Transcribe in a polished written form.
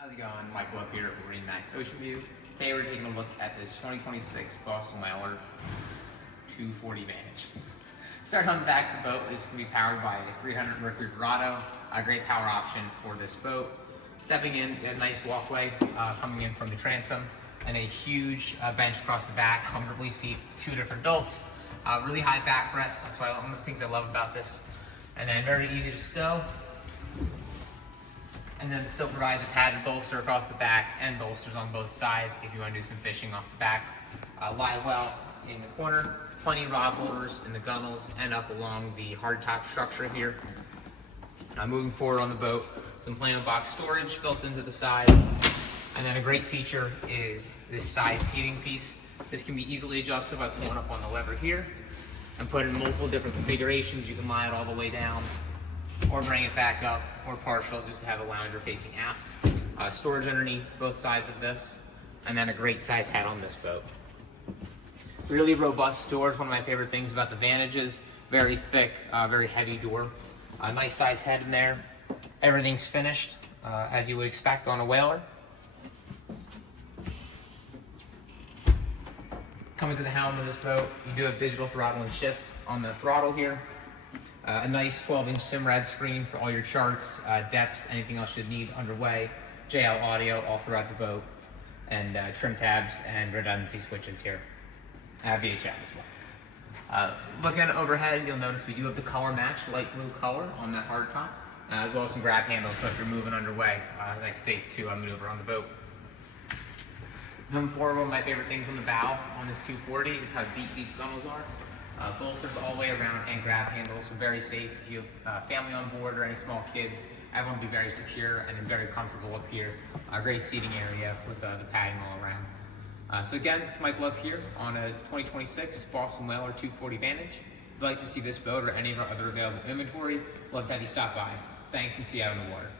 How's it going? Mike Love here at MarineMax Ocean View. Today we're taking a look at this 2026 Boston Whaler 240 Vantage. Starting on the back of the boat, this can be powered by a 300 Mercury Grotto, a great power option for this boat. Stepping in, a nice walkway coming in from the transom, and a huge bench across the back, comfortably seat two different adults. Really high backrest, that's one of the things I love about this. And then very easy to stow. And then it still provides a padded bolster across the back and bolsters on both sides if you want to do some fishing off the back. Live well in the corner, plenty of rod holders in the gunnels and up along the hardtop structure here. Moving forward on the boat, some plain box storage built into the side. And then a great feature is this side seating piece. This can be easily adjusted by pulling up on the lever here and put in multiple different configurations. You can lie it all the way down, or bring it back up, or partial, just to have a lounger facing aft. Storage underneath both sides of this, and then a great size head on this boat. Really robust storage, one of my favorite things about the Vantages. Very thick, very heavy door. A nice size head in there. Everything's finished, as you would expect on a whaler. Coming to the helm of this boat, you do have digital throttle and shift on the throttle here. A nice 12-inch SIMRAD screen for all your charts, depths, anything else you'd need underway. JL audio all throughout the boat, and trim tabs and redundancy switches here. VHF as well. Looking overhead, you'll notice we do have the color match, light blue color on that hard top, as well as some grab handles, so if you're moving underway, nice safe to maneuver on the boat. Moving forward, one of my favorite things on the bow on this 240 is how deep these gunnels are. Bolsters all the way around and grab handles, so very safe if you have family on board or any small kids. Everyone will be very secure and very comfortable up here. Great seating area with the padding all around. So again, it's Mike Love here on a 2026 Boston Whaler 240 Vantage. If you'd like to see this boat or any of our other available inventory, love to have you stop by. Thanks, and see you out on the water.